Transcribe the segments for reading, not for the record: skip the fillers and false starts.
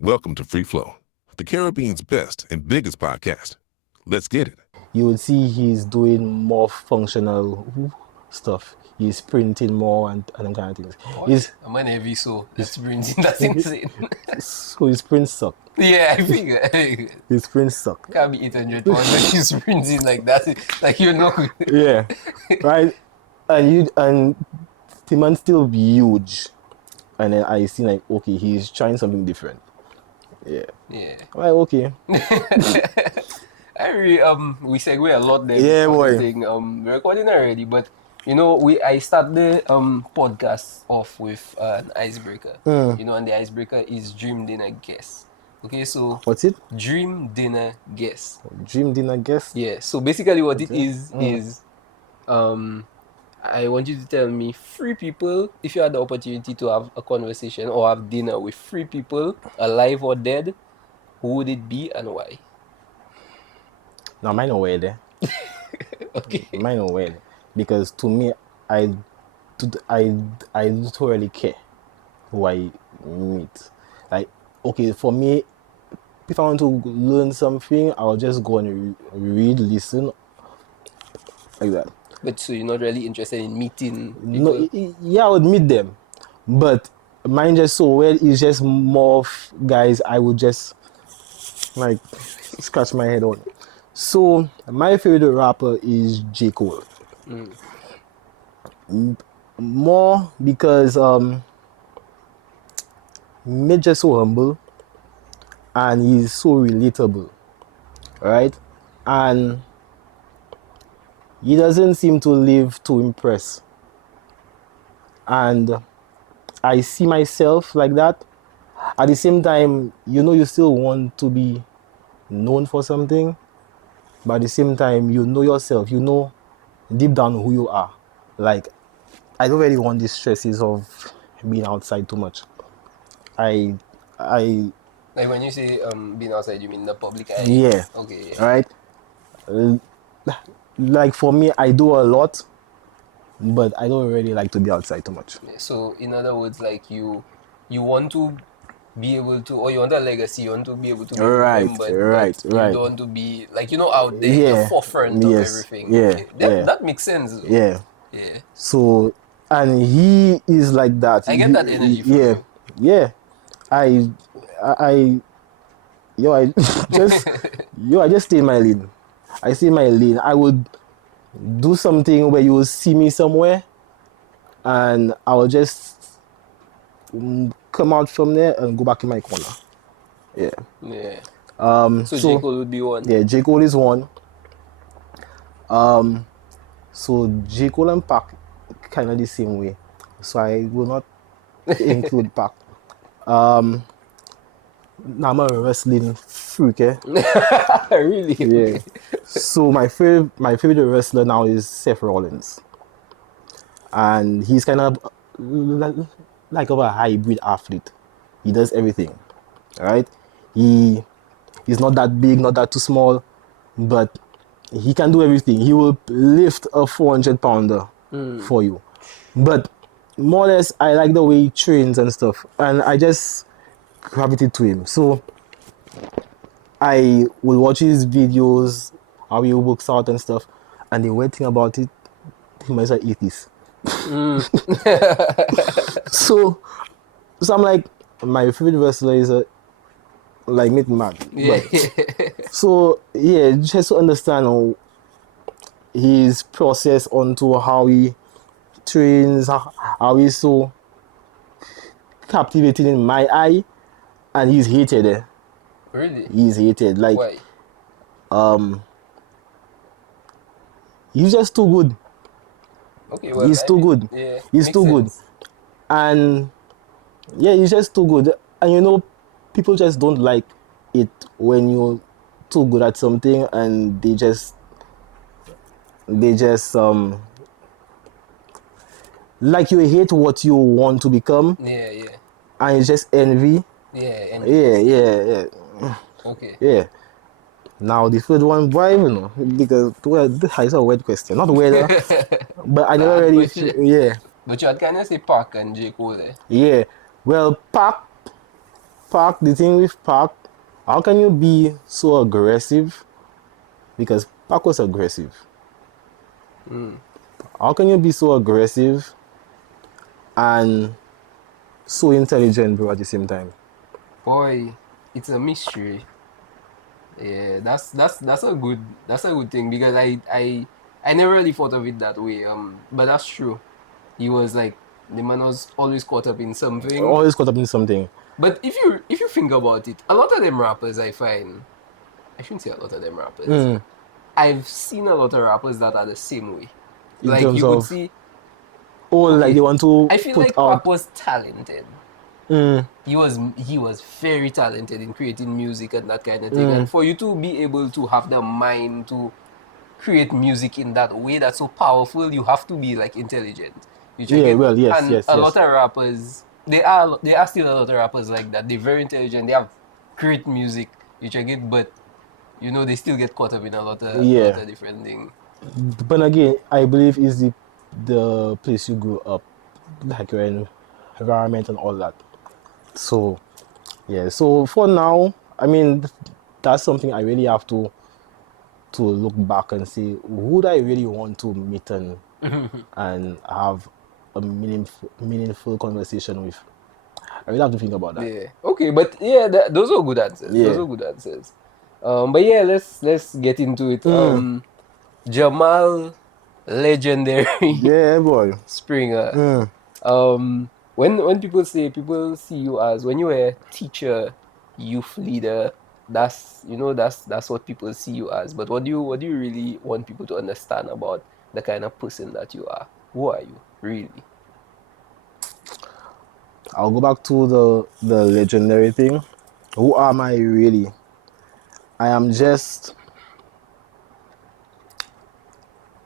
Welcome to Free Flow, the Caribbean's best and biggest podcast. Let's get it. You would see he's doing more functional stuff. He's printing more and them kind of things. I'm an heavy so that's printing. That's insane. So his prints suck. Yeah, I figure. His prints suck. Can't be 800 pounds when he's printing like that. Like you're not. Yeah, right. And the man's still huge. And then I see like, okay, he's trying something different. Yeah. Yeah. Right, okay. I really we segue a lot there. Yeah, boy. We're recording already, but you know I start the podcast off with an icebreaker. You know, and the icebreaker is dream dinner guess. Okay, so What's it? dream dinner guess. Dream dinner guest? Yeah. So basically, what it is I want you to tell me 3 people, if you had the opportunity to have a conversation or have dinner with 3 people, alive or dead, who would it be and why? No, mine no way there. Okay. Mine no way. Because to me, I don't really care who I meet. Like, okay, for me, if I want to learn something, I'll just go and read, listen, like that. But so you're not really interested in meeting people? No, yeah, I would meet them, but mine just so well. It's just more of guys I would just like scratch my head on. So my favorite rapper is J. Cole. More because he's just so humble and he's so relatable, right? And he doesn't seem to live to impress. And I see myself like that. At the same time, you still want to be known for something, but at the same time, you know yourself, you know deep down who you are. Like, I don't really want the stresses of being outside too much. I Like when you say being outside, you mean the public eye? Yeah. Okay. Yeah. Right? Like for me, I do a lot, but I don't really like to be outside too much. So in other words, like you want to be able to, or you want a legacy, you want to be able to be remembered, but you don't want to be like out there in the forefront of everything. Yeah, okay. That makes sense. Yeah. Yeah. So, and he is like that. I get that energy from you. Yeah. I just stay in my lane. I stay in my lane. I would do something where you will see me somewhere, and I will just come out from there and go back in my corner. Yeah. Yeah. So J. Cole would be one. Yeah, J. Cole is one. So J. Cole and Pac kind of the same way. So I will not include Pac. Now I'm a wrestling freak, eh? Really? Yeah. So my favorite wrestler now is Seth Rollins, and he's kind of like a hybrid athlete. He does everything, right? He's not that big, not that too small, but he can do everything. He will lift a 400-pounder for you. But more or less, I like the way he trains and stuff, and I just gravitate to him. So I will watch his videos, how he works out and stuff, and the weird thing about it, he might be atheist. So I'm like, my favorite wrestler is like Myth Man. Yeah. So yeah, just to understand his process onto how he trains, how he's so captivating in my eye, and he's hated. Really? He's hated. Like, why? He's just too good. Okay, well, He's too good. Yeah, He's too good. And yeah, he's just too good. And people just don't like it when you're too good at something and they just like you hate what you want to become. Yeah. And it's just envy. Yeah. Yeah. Okay. Yeah. Now the third one, why because it's a weird question. Not weird, but I never really. Yeah. But you had kind of say Pac and J. Cole there. Yeah. Well, Pac Park, the thing with Park, how can you be so aggressive? Because Park was aggressive. How can you be so aggressive and so intelligent, bro, at the same time? Boy, it's a mystery. Yeah, that's a good thing because I never really thought of it that way. But that's true. He was like the man was always caught up in something. Always caught up in something. But if you think about it, a lot of them rappers I find, I shouldn't say a lot of them rappers. I've seen a lot of rappers that are the same way. In Like terms you could of, see, like they okay, want to I feel put like Pac out. was talented. He was very talented in creating music and that kind of thing. And for you to be able to have the mind to create music in that way that's so powerful, you have to be like intelligent. You check Yeah, it? well, yes, And yes, a yes. lot of rappers, there are still a lot of rappers like that. They're very intelligent, they have great music. You check it, but they still get caught up in a lot Yeah. of different things. But again, I believe is the place you grew up, like your environment and all that. So yeah. So for now, I mean, that's something I really have to look back and say, who do I really want to meet and have a meaningful conversation with? I really have to think about that. Yeah. Okay, but yeah, those are good answers. Those Yeah. are good answers. But yeah, let's get into it. Jamal, legendary Yeah, boy. Springer. When people see you as when you're a teacher, youth leader, that's what people see you as. But what do you really want people to understand about the kind of person that you are? Who are you really? I'll go back to the legendary thing. Who am I really? I am just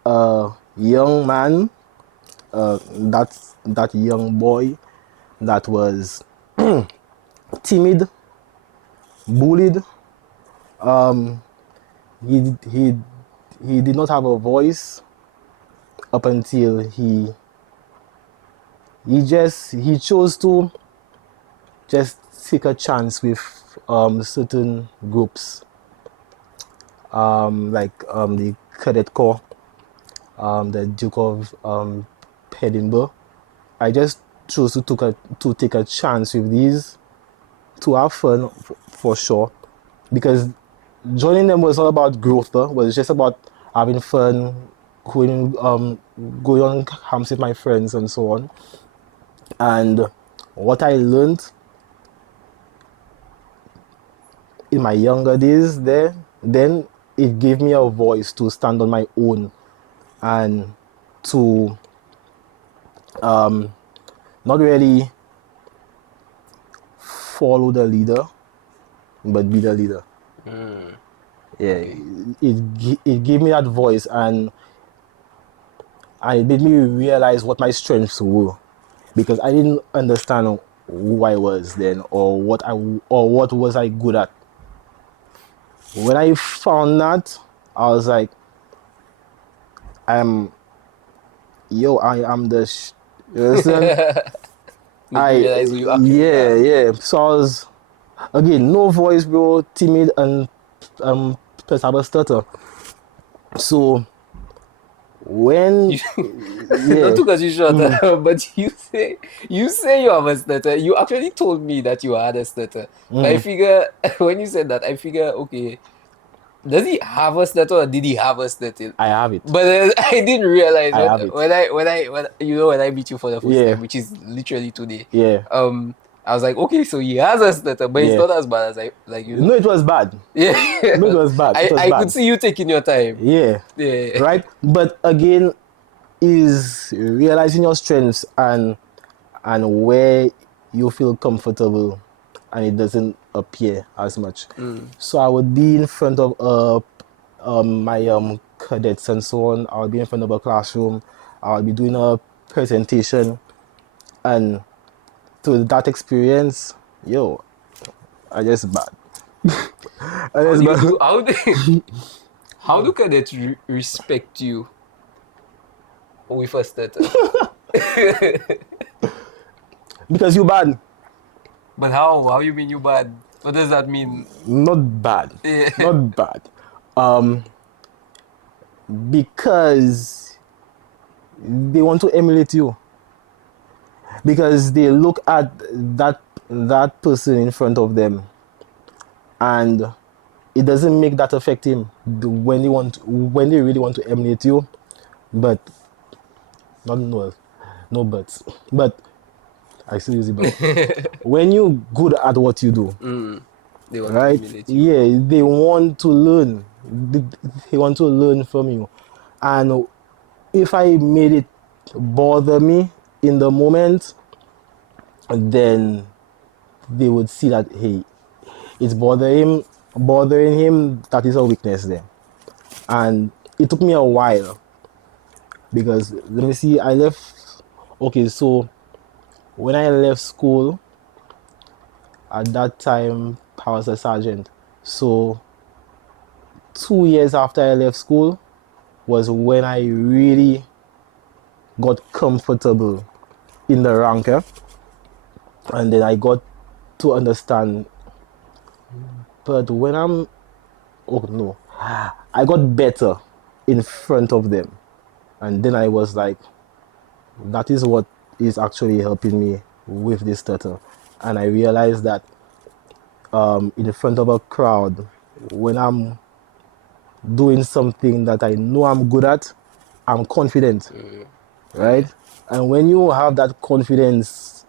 a young man, that young boy that was timid, bullied. He he he did not have a voice up until he chose to just take a chance with certain groups, the Cadet Corps, the Duke of Edinburgh. I just chose to take a chance with these, to have fun for sure, because joining them was not about growth, though. It was just about having fun, going on camps with my friends and so on. And what I learned in my younger days then it gave me a voice to stand on my own and to not really follow the leader, but be the leader. Yeah, Okay. it gave me that voice, and it made me realize what my strengths were, because I didn't understand who I was then, or what was I good at. When I found that, I was like, I'm I am you understand? Make you realize who you actually Yeah, are. yeah. So I was, again, no voice, bro, timid, and plus I have a stutter. So when, You, not yeah, to cut you short, but you say you have a stutter. You actually told me that you had a stutter. But I figure when you said that, I figure okay, does he have a stutter or did he have a stutter? I have it. But I didn't realize I when have it. when I when I when when I meet you for the first Yeah, time, which is literally today. yeah, I was like, okay, so he has a stutter, but it's yeah. not as bad as I like. No, it was bad. No, it Yeah, was bad. It was I could bad. see you taking your time. Yeah, Yeah. right. But again, is realizing your strengths and where you feel comfortable, and it doesn't appear as much. So I would be in front of my cadets and so on. I would be in front of a classroom. I would be doing a presentation, and through that experience, yo, I just bad. I How just do you bad do? How do cadets respect you with a stutter? because you bad. But how you mean you bad? What does that mean? Not bad. Yeah. Not bad. Because they want to emulate you. Because they look at that person in front of them, and it doesn't make that affect him when they really want to emulate you. But not no buts. But I still use it. But when you're good at what you do, They want to right? emulate you. Yeah, they want to learn. They want to learn from you. And if I made it bother me in the moment, then they would see that, hey, it's bothering him. That is a weakness there. And it took me a while, because let me see, I left. Okay, so when I left school, at that time I was a sergeant. So 2 years after I left school was when I really got comfortable in the rank, and then I got to understand. But when oh no, I got better in front of them, and then I was like, that is what is actually helping me with this stutter. And I realized that in front of a crowd, when I'm doing something that I know I'm good at, I'm confident, right? Yeah. And when you have that confidence,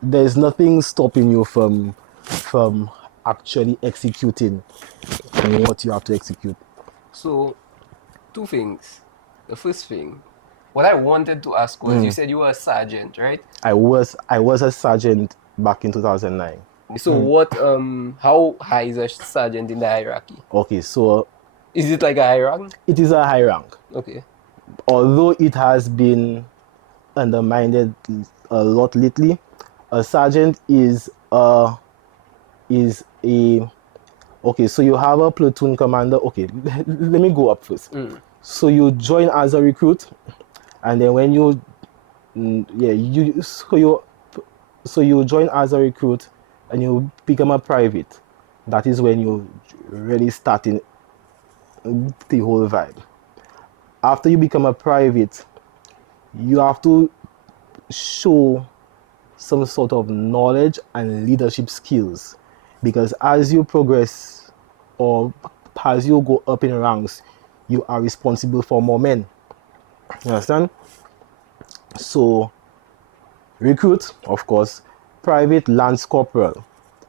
there's nothing stopping you from actually executing what you have to execute. So, two things. The first thing, what I wanted to ask was, you said you were a sergeant, right? I was a sergeant back in 2009. So what, how high is a sergeant in the hierarchy? Okay, so Is it like a high rank? it is a high rank, Okay. although it has been undermined a lot lately. A sergeant is a okay. So you have a platoon commander. Okay, let me go up first. So you join as a recruit, and then when you yeah you so you join as a recruit, and you become a private. That is when you really start in the whole vibe. After you become a private, you have to show some sort of knowledge and leadership skills, because as you progress, or as you go up in ranks, you are responsible for more men. You understand? So recruit, of course, private, lance corporal.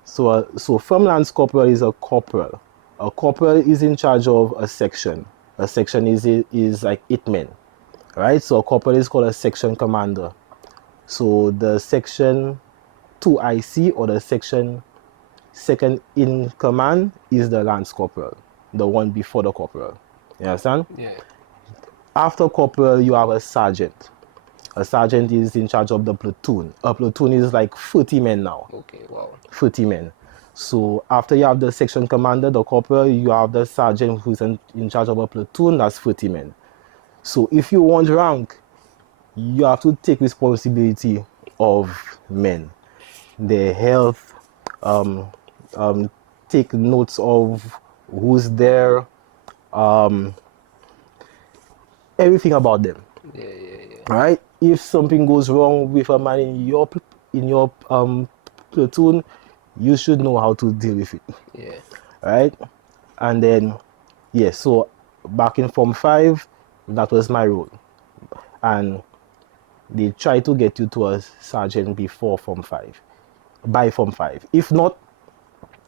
So from lance corporal is a corporal. A corporal is in charge of a section. A section is like 8 men, right? So a corporal is called a section commander. So the section 2IC, or the section second in command, is the lance corporal, the one before the corporal. You understand? Yeah. After corporal, you have a sergeant. A sergeant is in charge of the platoon. A platoon is like 40 men now. Okay, wow. 40 men. So after you have the section commander, the corporal, you have the sergeant who's in charge of a platoon, that's 40 men. So if you want rank, you have to take responsibility of men, their health, um, take notes of who's there, everything about them. Yeah. Right? If something goes wrong with a man in your platoon, you should know how to deal with it. Yeah. Right? And then, yeah. So back in Form 5, that was my role, and they try to get you to a sergeant before Form 5, by Form 5. If not,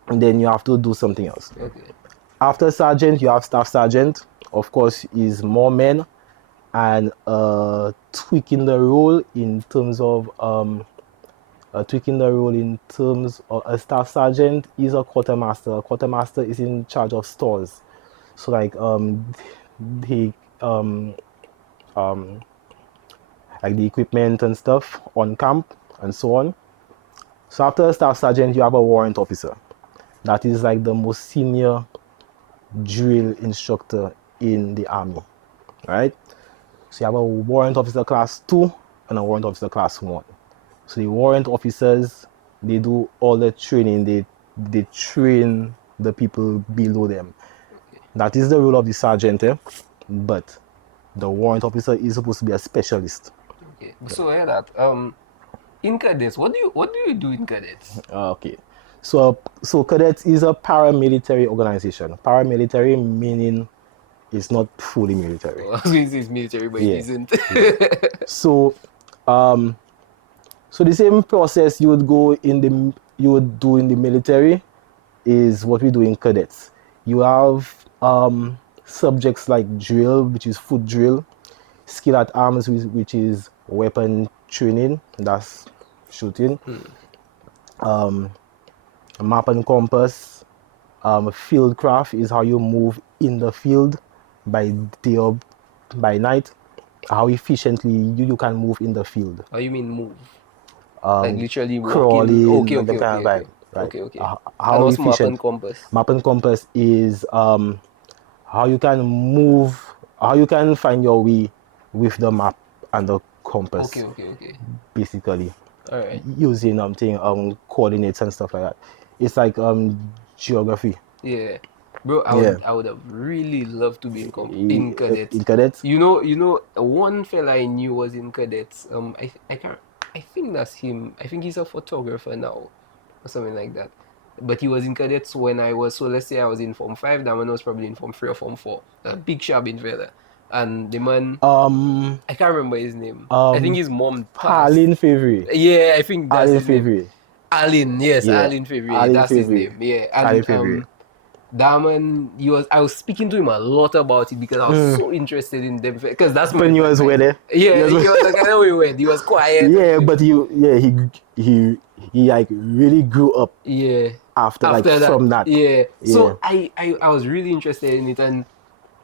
then you have to do something else. Okay. After sergeant, you have staff sergeant. Of course, is more men, and tweaking the role in terms of a staff sergeant is a quartermaster. A quartermaster is in charge of stores, so like the like the equipment and stuff on camp and so on. So after a staff sergeant, you have a warrant officer. That is like the most senior drill instructor in the army, right? So you have a warrant officer class 2 and a warrant officer class 1. So the warrant officers they do all the training. They train the people below them. That is the role of the sergeant, but the warrant officer is supposed to be a specialist. Okay. So I hear that. In cadets, what do you do in cadets? Okay. So cadets is a paramilitary organization. Paramilitary meaning it's not fully military. I was going to say it's military, but it Yeah. isn't. So so the same process you would do in the military is what we do in cadets. You have subjects like drill, which is foot drill, skill at arms, which is weapon training, that's shooting, map and compass, field craft is how you move in the field by day or by night, how efficiently you can move in the field. How you mean move? Like literally walking. Crawling Okay, and okay, them kind okay, of okay. vibe, right? Okay, okay. And How what's map efficient. and compass? Map and compass is how you can move, how you can find your way with the map and the compass, Okay, okay, okay. basically All right. using coordinates and stuff like that. It's like geography. Yeah. Bro, Yeah. I would have really loved to be in cadets. In cadets. You know, one fella I knew was in cadets. I can't. I think that's him. I think he's a photographer now, or something like that. But he was in cadets when I was. So let's say I was in Form 5. That man was probably in Form 3 or Form 4. A big shabbing fella, and the man. I can't remember his name. I think his mom passed. Harlin Favre. Yeah, I think that's Harlin his name. Favre. Alan, yes, Yeah. Alan Favre. Harlin That's his Favre. name. Yeah, Harlin and Favre. that man, I was speaking to him a lot about it because I was so interested in them because that's my When you was vibe. with it. Yeah, he was like, I know we went. He was quiet. Yeah, but he like really grew up Yeah. after like that, from that. yeah. Yeah. So I was really interested in it, and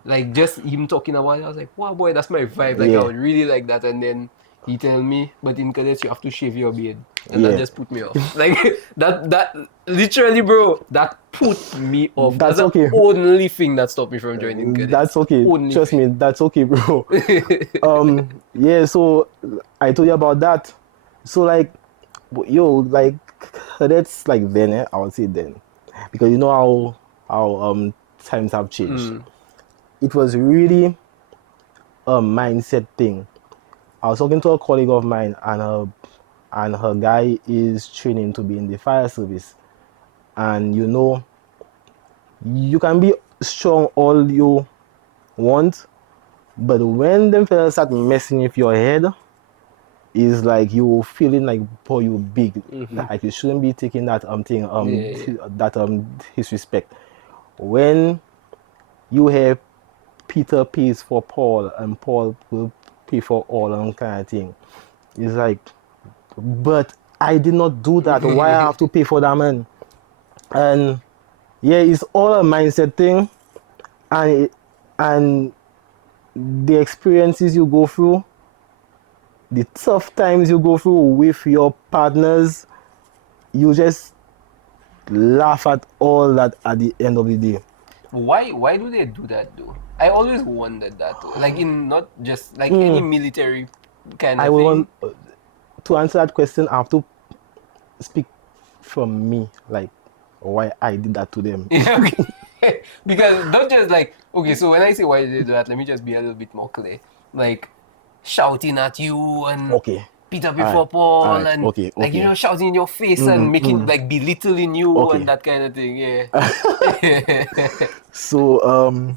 like just him talking about it, I was like, wow, boy, that's my vibe. Like I Yeah. would really like that. And then he tell me, but in cadets you have to shave your beard, and Yeah. that just put me off. Like that literally, bro, that put me off. That's the okay. only thing that stopped me from joining cadets. That's okay. Only Trust thing. me, that's okay, bro. Yeah, so I told you about that. So like like cadets like then, I would say then. Because you know how times have changed. It was really a mindset thing. I was talking to a colleague of mine, and her guy is training to be in the fire service. And you know, you can be strong all you want, but when them fellas start messing with your head, it's like you feeling like, boy, you big. Like you shouldn't be taking that that disrespect. When you have Peter pays for Paul and Paul will pay for all and kind of thing, it's like, but I did not do that. Why I have to pay for that, man? And yeah, it's all a mindset thing, and the experiences you go through, the tough times you go through with your partners, you just laugh at all that at the end of the day. Why do they do that though? I always wondered that though. Like in not just like any military kind of I thing. want to answer that question. I have to speak from me, like why I did that to them. Yeah, okay. Because not just like, okay, so when I say why they do that, let me just be a little bit more clear. Like shouting at you and Okay. Peter before Paul alright, and okay, like you okay. know shouting in your face and making like belittling you Okay. and that kind of thing. Yeah. So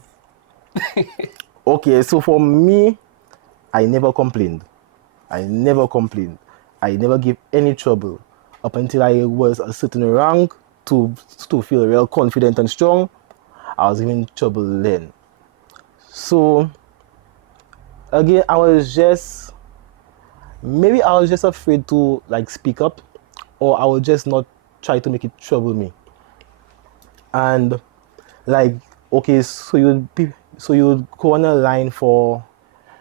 okay, so for me, I never complained. I never complained. I never gave any trouble up until I was a certain rank to feel real confident and strong. I was giving trouble then. So again, maybe I was just afraid to like speak up, or I would just not try to make it trouble me. And like, okay, so you'd go on a line for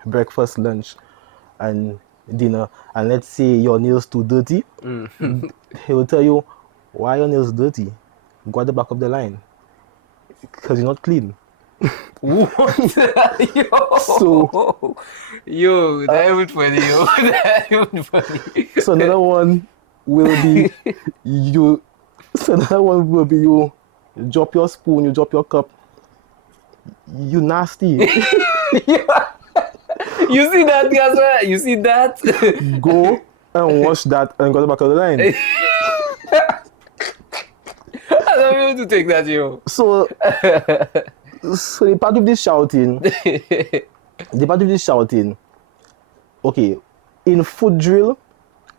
breakfast, lunch, and dinner, and let's say your nails too dirty. He will tell you, why your nails dirty? Go at the back of the line, because you're not clean. What? Yo, that ain't funny, yo. That ain't funny. So another one, will be you. So another one will be you drop your spoon, you drop your cup. You nasty. You see that, guys? You see that? Go and wash that and go back of the line. I don't be able to take that, yo. So the part of this shouting, okay, in foot drill,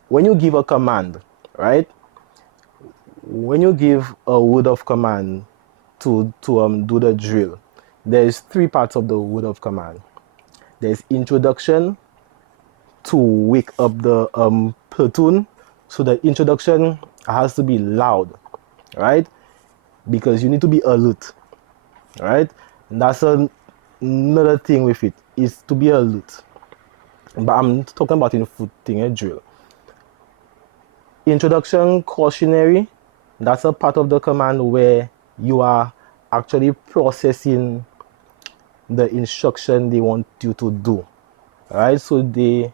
when you give a command, right? When you give a word of command to do the drill, there's three parts of the word of command. There's introduction to wake up the platoon. So the introduction has to be loud, right? Because you need to be alert, right? And that's another thing with it, is to be alert. But I'm talking about in foot thing, drill. Introduction cautionary, that's a part of the command where you are actually processing the instruction they want you to do. Right? So they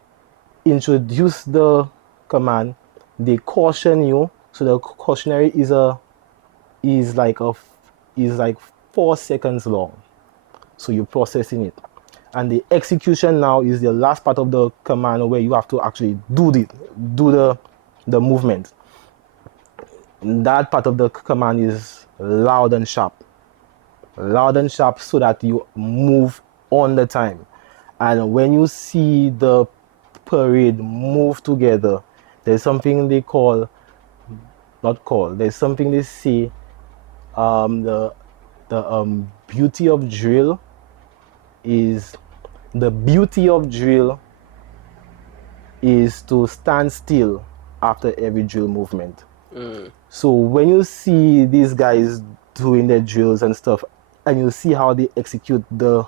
introduce the command, they caution you. So the cautionary is like 4 seconds long. So you're processing it. And the execution now is the last part of the command where you have to actually do the movement. That part of the command is loud and sharp. Loud and sharp so that you move on the time. And when you see the parade move together, there's something they call, not call, there's something they say, the beauty of drill is, the beauty of drill is to stand still after every drill movement. So when you see these guys doing their drills and stuff, and you see how they execute the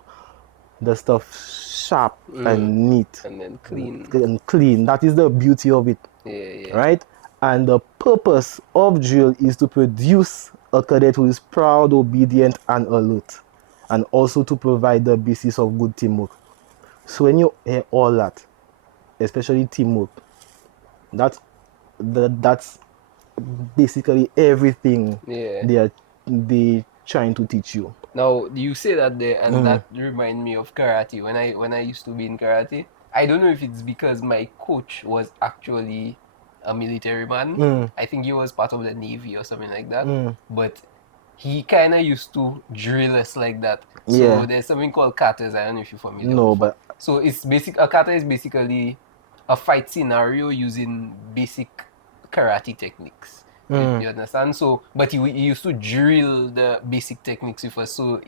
stuff sharp and neat And then clean. and clean, that is the beauty of it. Yeah. Right? And the purpose of drill is to produce a cadet who is proud, obedient, and alert, and also to provide the basis of good teamwork. So when you hear all that, especially teamwork, that's basically everything they trying to teach you. Now you say that there, and that remind me of karate. When I used to be in karate, I don't know if it's because my coach was actually a military man. I think he was part of the Navy or something like that. But he kind of used to drill us like that. So there's something called katas. I don't know if you're familiar. No, with but so it's a kata is basically a fight scenario using basic karate techniques. You understand? So, but he used to drill the basic techniques with us. So,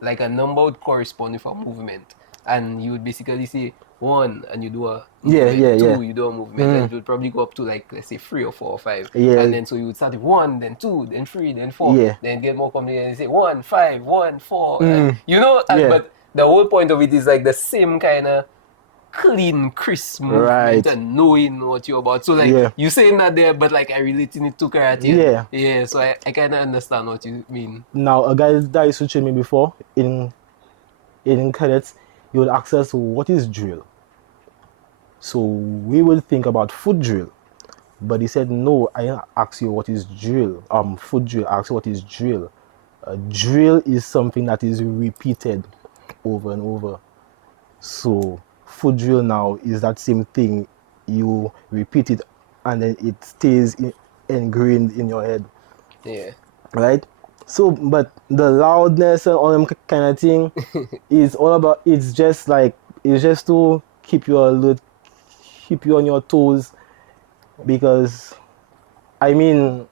like a number would correspond with a movement, and you would basically say 1, and you do a movement. 2, you do a movement, and it would probably go up to, like, let's say 3 or 4 or 5. And then so you would start with 1, then 2, then 3, then 4, then get more complicated and say 1, 5, 1, 4, and, you know. But the whole point of it is like the same kind of clean, crisp movement and knowing what you're about. So like you saying that there, but like I relating it to karate. Yeah. So I kind of understand what you mean. Now a guy that used to train me before in cadets, he would ask us what is drill. So we would think about foot drill, but he said no. I didn't ask you what is drill. Foot drill. I asked you what is drill. Drill is something that is repeated over and over. So foot drill now is that same thing. You repeat it and then it stays ingrained in your head. Yeah. Right? So, but the loudness and all them kind of thing is all about, it's just to keep you alert, keep you on your toes, because, I mean,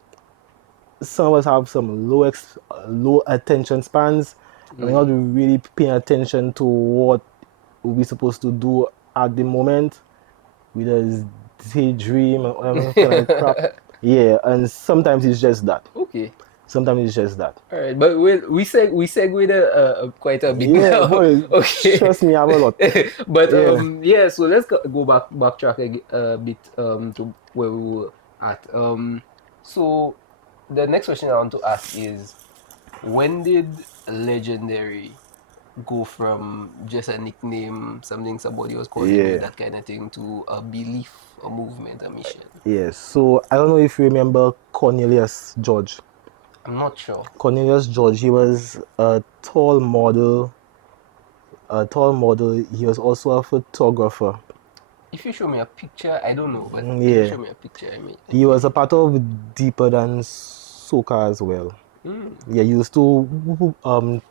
some of us have some low attention spans, and we're not really paying attention to what we're supposed to do at the moment. We just daydream and all that kind of crap. Yeah, and sometimes it's just that. Okay. Sometimes it's just that. All right, but we segued quite a bit now. Boy, Okay. Trust me, I have a lot. But so let's go backtrack a bit to where we were at. So the next question I want to ask is, when did Legendary go from just a nickname, something somebody was calling you, that kind of thing, to a belief a movement, a mission. Yes. So I don't know if you remember Cornelius George. I'm not sure. Cornelius George, he was a tall model. He was also a photographer. If you show me a picture, I don't know, but if you Yeah. show me a picture, I He was may a part of Deeper Than Soca as well. Mm. Yeah, he used to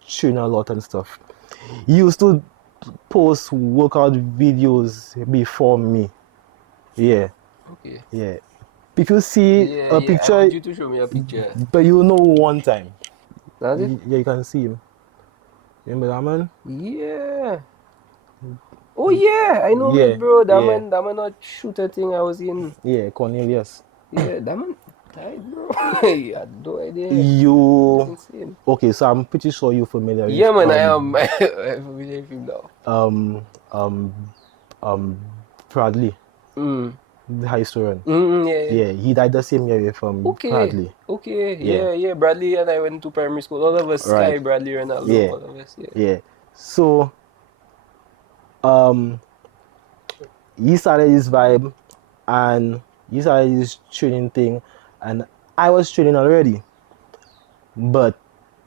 train a lot and stuff. He used to post workout videos before me. Yeah, Okay. yeah. If you see Yeah, a yeah. I want picture, you to show me a picture. but you know one time. That's it? Yeah, you can see him. Remember that man? Yeah. Oh yeah, I know it, Yeah, bro. yeah, That man not shooter thing I was in. yeah, Cornelius. Yeah, that man died, bro. I had no idea. That's You insane. okay? So I'm pretty sure you're familiar with Yeah, man, I am. I'm familiar with him now. um um um Bradley, Mm. the historian. Yeah, yeah. Yeah, he died the same year from Okay. Bradley. Okay. Yeah, Yeah, yeah. Bradley and I went to primary school. All of us, right. Sky, Bradley, Ronaldo, Yeah, all of us. Yeah. yeah. So um he started his vibe and he started his training thing, and I was training already. But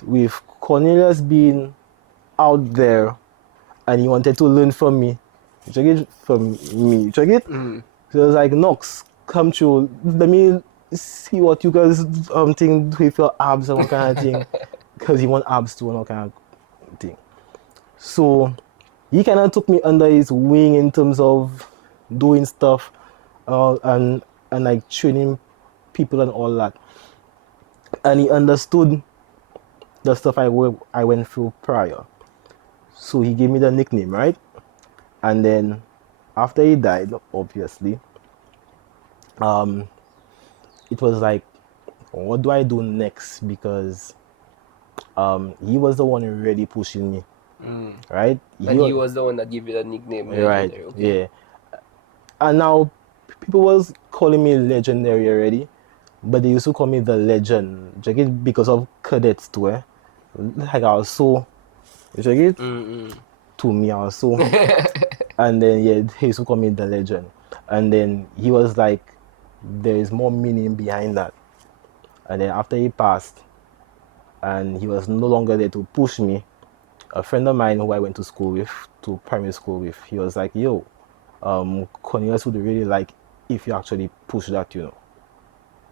with Cornelius being out there and he wanted to learn from me, check it from me, check it. Mm. So it was like, Knox, come through. Let me see what you guys think with your abs and all kind of thing, because he want abs too and all kind of thing. So he kind of took me under his wing in terms of doing stuff, and like training people and all that. And he understood the stuff I went through prior. So he gave me the nickname, right? And then after he died, obviously, um, it was like, what do I do next? Because he was the one really pushing me, Mm. right? And he was the one that gave you that nickname, Right, legendary. Okay. yeah. And now people was calling me legendary already, but they used to call me the legend. Check it because of cadets too, eh? Like I was so, check it Mm-mm. to me, I was so, and then yeah, he used to call me the legend, and then he was like, there is more meaning behind that. And then after he passed, and he was no longer there to push me, a friend of mine who I went to school with, to primary school with, he was like, yo, Cornelius would really like if you actually push that, you know.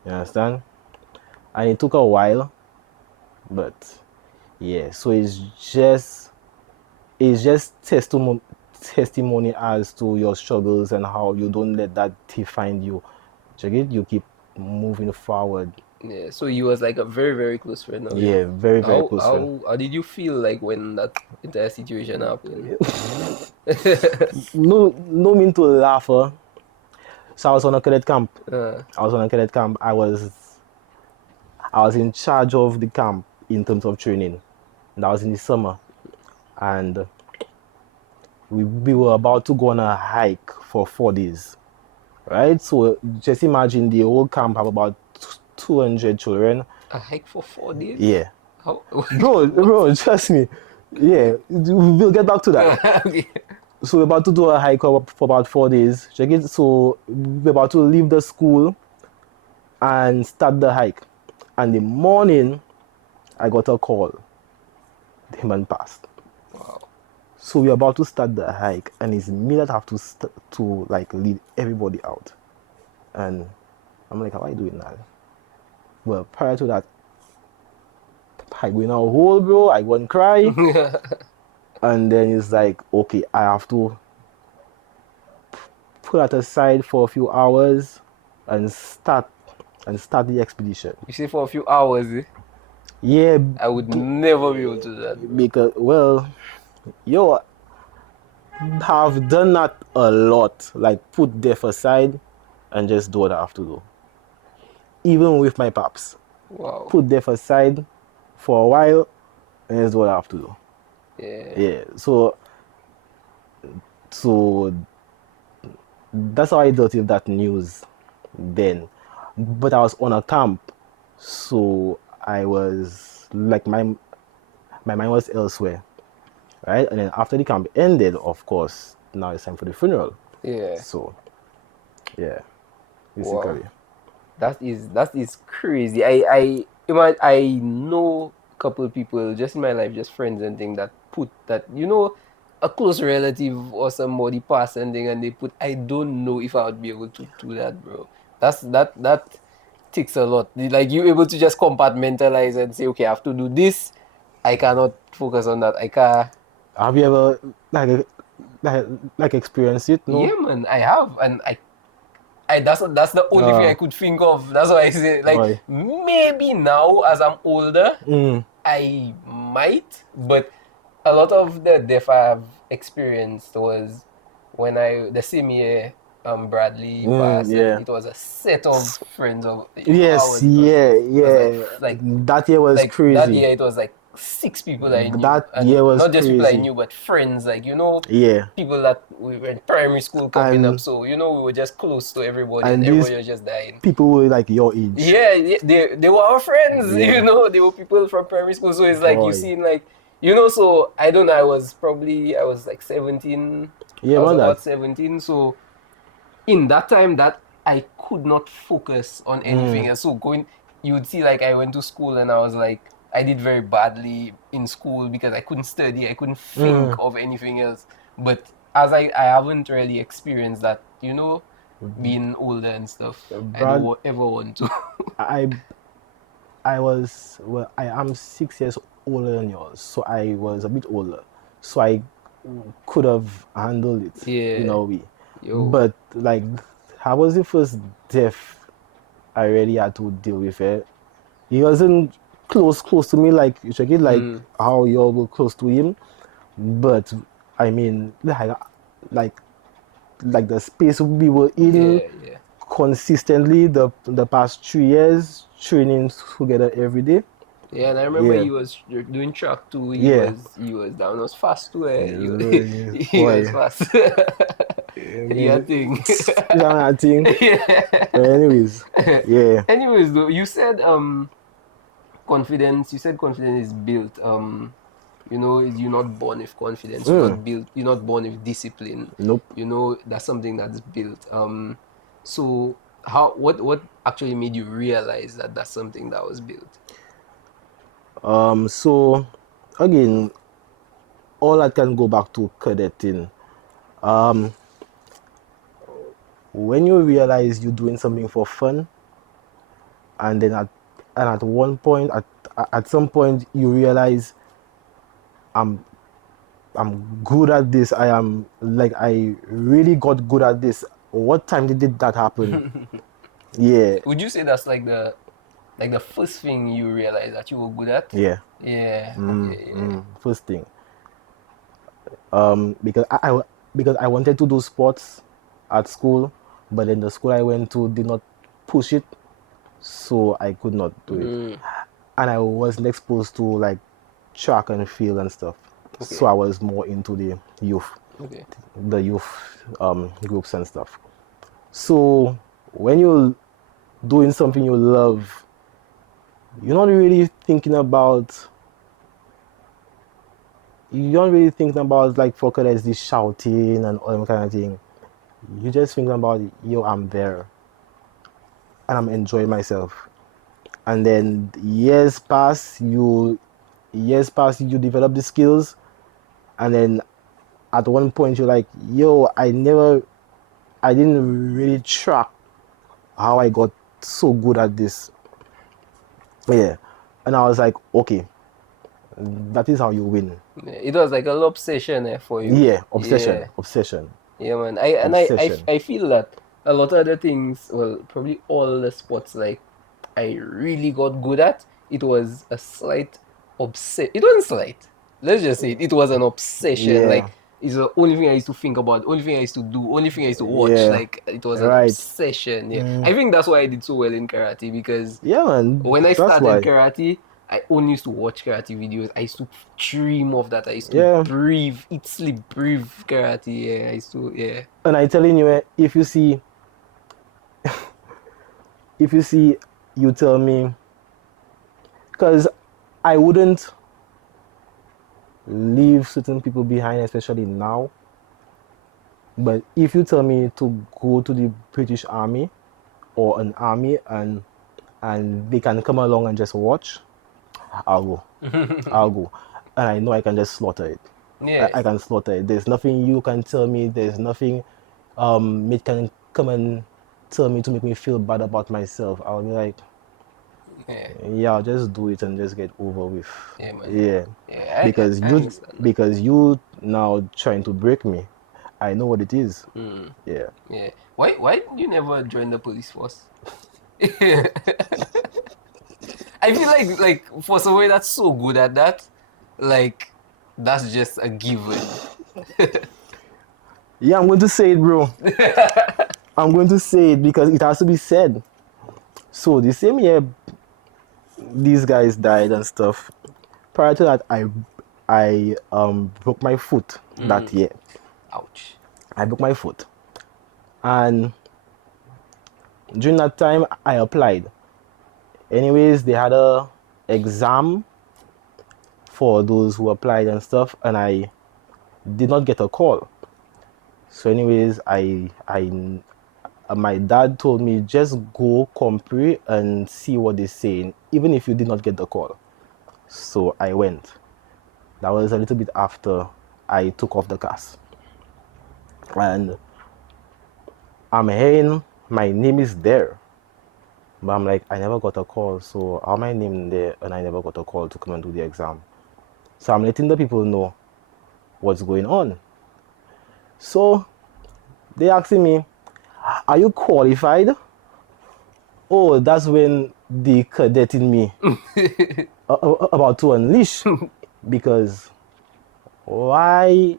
You understand? And it took a while, but yeah, so it's just testimony as to your struggles and how you don't let that define you. Check it, you keep moving forward. Yeah, so he was like a very, very close friend of you. Yeah, very, very How close friend. how how did you feel like when that entire situation happened? No mean to laugh, huh? So I was on a cadet camp. uh, I was in charge of the camp in terms of training. That was in the summer, and we were about to go on a hike for 4 days, right? So just imagine the whole camp have about 200 children. a hike for 4 days? Yeah, How? What? bro, trust me. Yeah, we'll get back to that. Okay. So we're about to do a hike for about 4 days. Check it. So we're about to leave the school and start the hike. And the morning, I got a call. The man passed. Wow. So we're about to start the hike, and it's me that have to like lead everybody out. And I'm like, how are you doing now? Well, prior to that, I go in a hole, bro. I go and cry, and then it's like, okay, I have to put that aside for a few hours and start the expedition. You say for a few hours, eh? Yeah, I would never be able to do that, bro. because well, yo, have done that a lot. Like put death aside and just do what I have to do. Even with my paps, Wow. put death aside for a while and just do what I have to do. Yeah. Yeah. So that's how I dealt with that news then. But I was on a camp, so I was like my mind was elsewhere, right? And then after the camp ended, of course, now it's time for the funeral. Yeah. So Yeah, Wow. basically. That is crazy. I know a couple of people just in my life, just friends and thing that put that, a close relative or somebody pass and thing, and they put, I don't know if I would be able to do that, bro. That takes a lot. Like, you able to just compartmentalize and say, okay, I have to do this. I cannot focus on that. I can't. Have you ever like like experienced it? No. Yeah, man, I have, and that's the only thing I could think of. That's why I say, like, Why? maybe now as I'm older, Mm. I might, but a lot of the death I've experienced was when the same year Bradley passed, and Yeah. it was a set of friends of, how Yes, was it? Was yeah, it was yeah. That year was like that crazy. year it was like six people I knew, That and year was not just people I crazy. knew, but friends, like, Yeah. people that we were in primary school coming up, And so we were just close to everybody, and and these everybody was just dying. people were like your age. Yeah, yeah, they were our friends, Yeah. they were people from primary school, so it's like you Boy. seen, like, so I don't know, I was like 17, Yeah, I was about that. about 17, so in that time that I could not focus on anything Mm. else. So you would see, like, I went to school and I was like, I did very badly in school because I couldn't study, I couldn't think Mm. of anything else. But as I haven't really experienced that, being older and stuff. I Brad, don't ever want to. I I am 6 years older than yours, so I was a bit older, so I could have handled it in Yeah, a way. yo. But like, I was the first death I really had to deal with it. He wasn't close to me like you check it like Mm, how you all were close to him, but I mean like like the space we were in yeah, yeah. consistently the past 3 years training together every day. Yeah, and I remember Yeah, he was doing track too. He yeah, was he was down. Was fast too. yeah, He was boy. fast. I Yeah, mean, thing. you know that thing. But anyways, Yeah. yeah, Anyways, though, you said confidence. You said confidence is built. You're not born with confidence. mm, You're not born with discipline. nope. That's something that's built. So what actually made you realize that that's something that was built? So again, all that can go back to cadetting. Um, when you realize you're doing something for fun, and then at one point, at some point, you realize I'm I'm good at this. I really got good at this. What time did that happen? Yeah, Would you say that's like the first thing you realize that you were good at? yeah. Yeah. Okay. Yeah. First thing, because because I wanted to do sports at school, but then the school I went to did not push it, so I could not do it. Mm, And I wasn't exposed to like track and field and stuff, so okay. I was more into Okay. the youth groups and stuff. So when you're doing something you love, you're not really thinking about like focus as this shouting and all that kind of thing. You just thinking about yo, I'm there and I'm enjoying myself. And then years pass, you develop the skills, and then at one point you're like, yo, I didn't really track how I got so good at this. Yeah. And I was like, okay, that is how you win. Yeah, it was like a little obsession for you. Yeah, Yeah. obsession, Yeah, man. I feel that a lot of other things, well, probably all the sports, like, I really got good at, it was a slight it wasn't slight. Let's just say it was an obsession. Yeah, Like, it's the only thing I used to think about, only thing I used to do, only thing I used to watch. yeah, Like, it was an right. obsession. Yeah. I think that's why I did so well in karate, because Yeah, man, when I that's started why. karate, I only used to watch karate videos. I used to dream of that. I used to Yeah, breathe, eat, sleep, breathe karate. Yeah, I used to, yeah. and I telling you, if you see, you tell me, because I wouldn't leave certain people behind, especially now. But if you tell me to go to the British Army or an army and they can come along and just watch, I'll go. I'll go. And I know I can just slaughter it. Yeah. I can slaughter it. There's nothing you can tell me. There's nothing it can come and tell me to make me feel bad about myself. I'll be like, Yeah. yeah, I'll just do it and just get over with. Yeah, man. Yeah. Yeah, Because I you understand that. because you now trying to break me. I know what it is. Mm. Yeah. Yeah. Why did you never join the police force? I feel like for somebody that's so good at that, like that's just a given. Yeah, I'm going to say it, bro. I'm going to say it because it has to be said. So the same year these guys died and stuff. Prior to that, I broke my foot that year. Ouch. I broke my foot, and during that time I applied. Anyways, they had a exam for those who applied and stuff, and I did not get a call. So, anyways, I my dad told me just go compre and see what they're saying, even if you did not get the call. So I went. That was a little bit after I took off the cast. And I'm hearing my name is there. But I'm like, I never got a call. So how my name there and I never got a call to come and do the exam. So I'm letting the people know what's going on. So they asking me, are you qualified? Oh, that's when the cadet in me about to unleash. Because why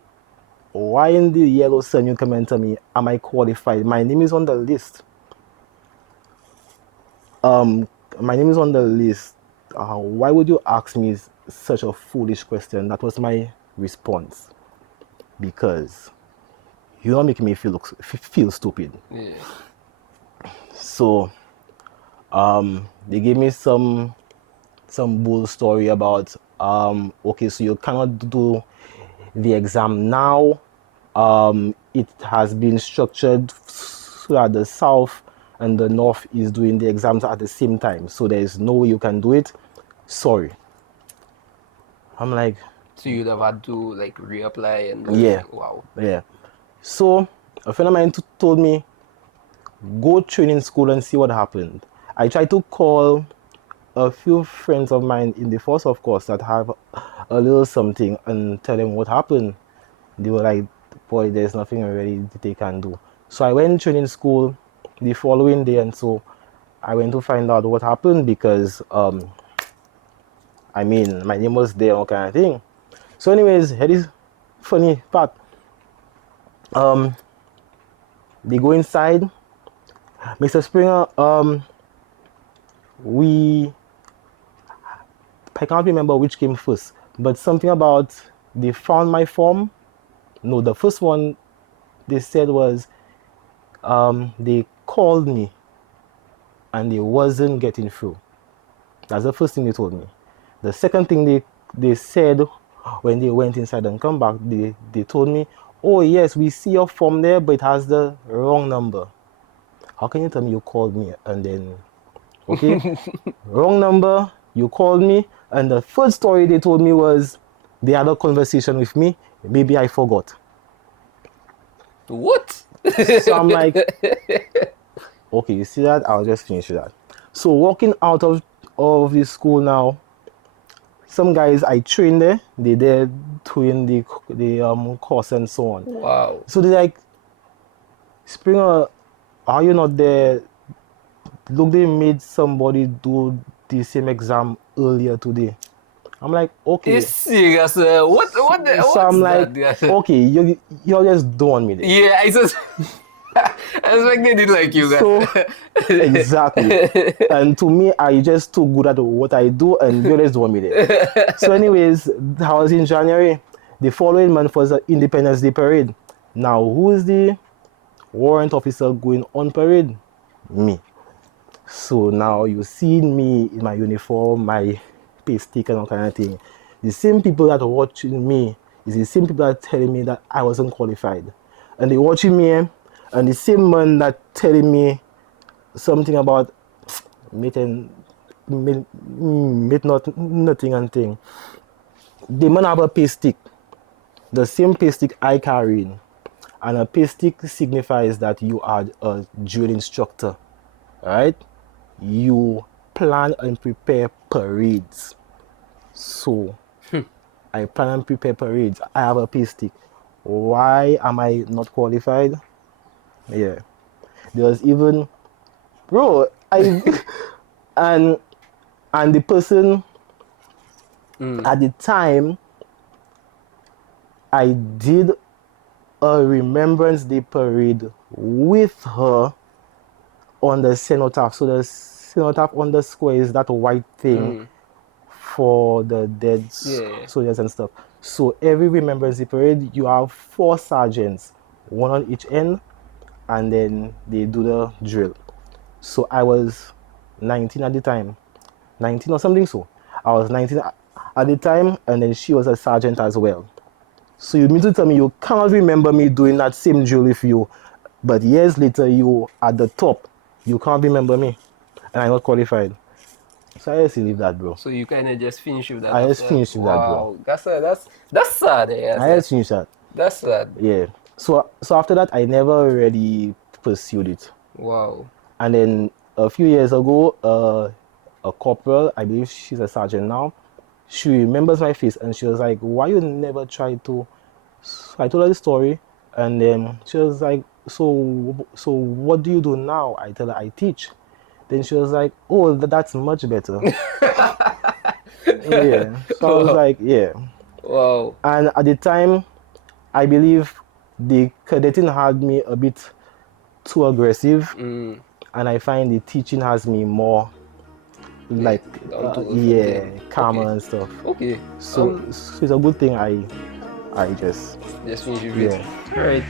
in the yellow sun you come and tell me, am I qualified? My name is on the list. My name is on the list. Why would you ask me such a foolish question? That was my response. Because you're making me feel stupid. Yeah. So they gave me some bull story about okay, so you cannot do the exam now. It has been structured so that the south and the north is doing the exams at the same time, so there is no way you can do it. Sorry. I'm like, So you'd have had to like reapply and yeah, everything. Wow. yeah. So a friend of mine told me, go training school and see what happened. I tried to call a few friends of mine in the force, of course, that have a little something and tell them what happened. They were like, boy, there's nothing really that they can do. So I went training school the following day, and so I went to find out what happened because I mean, my name was there, all kind of thing. So anyways, here is funny part. They go inside. Mr. Springer, we I can't remember which came first, but something about they found my form. No, the first one they said was they called me and they wasn't getting through. That's the first thing they told me. The second thing they said when they went inside and come back, they told me, oh yes, we see your form there, but it has the wrong number. How can you tell me you called me and then, okay, wrong number, you called me, and the first story they told me was they had a conversation with me, maybe I forgot. What? So I'm like, okay, you see that? I'll just finish with that. So walking out of the school now, some guys I train there, they there doing the course and so on. Wow. So they're like, Springer, are you not there? Look, they made somebody do the same exam earlier today. I'm like, okay. It's serious. So I'm What's like, that? okay, you just don't want me there. Yeah, I just I was like they did like you So guys. exactly. And to me, I just too good at what I do, and you just don't want me there. So, anyways, that was in January. The following month was the Independence Day parade. Now, who is the warrant officer going on parade? Me. So now you see me in my uniform, my pay stick and all kind of thing. The same people that are watching me is the same people that are telling me that I wasn't qualified. and they watching me, and the same man that telling me something about meeting, meet not nothing and thing. The man have a pay stick, the same pay stick I carried, and a pay stick signifies that you are a drill instructor, right? You plan and prepare parades. So I plan and prepare parades. I have a pay stick. Why am I not qualified? Yeah. There was even, bro, I and the person at the time I did a Remembrance Day parade with her on the cenotaph. So the cenotaph on the square is that white thing for the dead Yeah. soldiers and stuff. So every Remembrance Day parade, you have 4 sergeants, one on each end, and then they do the drill. So I was 19 at the time, 19 or something. So I was 19 at the time, and then she was a sergeant as well. So you mean to tell me you cannot remember me doing that same drill with you, but years later you at the top, you can't remember me, and I'm not qualified. So I just leave that, bro. So you kind of just finish with that I just after. finished with that, bro. Wow, that's sad. Yeah, I just finished that. that's sad. Yeah. So after that, I never really pursued it. Wow. And then a few years ago, a corporal, I believe she's a sergeant now, she remembers my face and she was like, "Why you never try to?" So I told her the story, and then she was like, "So what do you do now?" I tell her I teach. Then she was like, "Oh, that's much better." Yeah. So I was like, "Yeah." Wow. And at the time, I believe the cadetting had me a bit too aggressive, and I find the teaching has me more like down to earth and thing. calmer Okay. and stuff. Okay. So it's a good thing I just Just finish it. yeah. All right.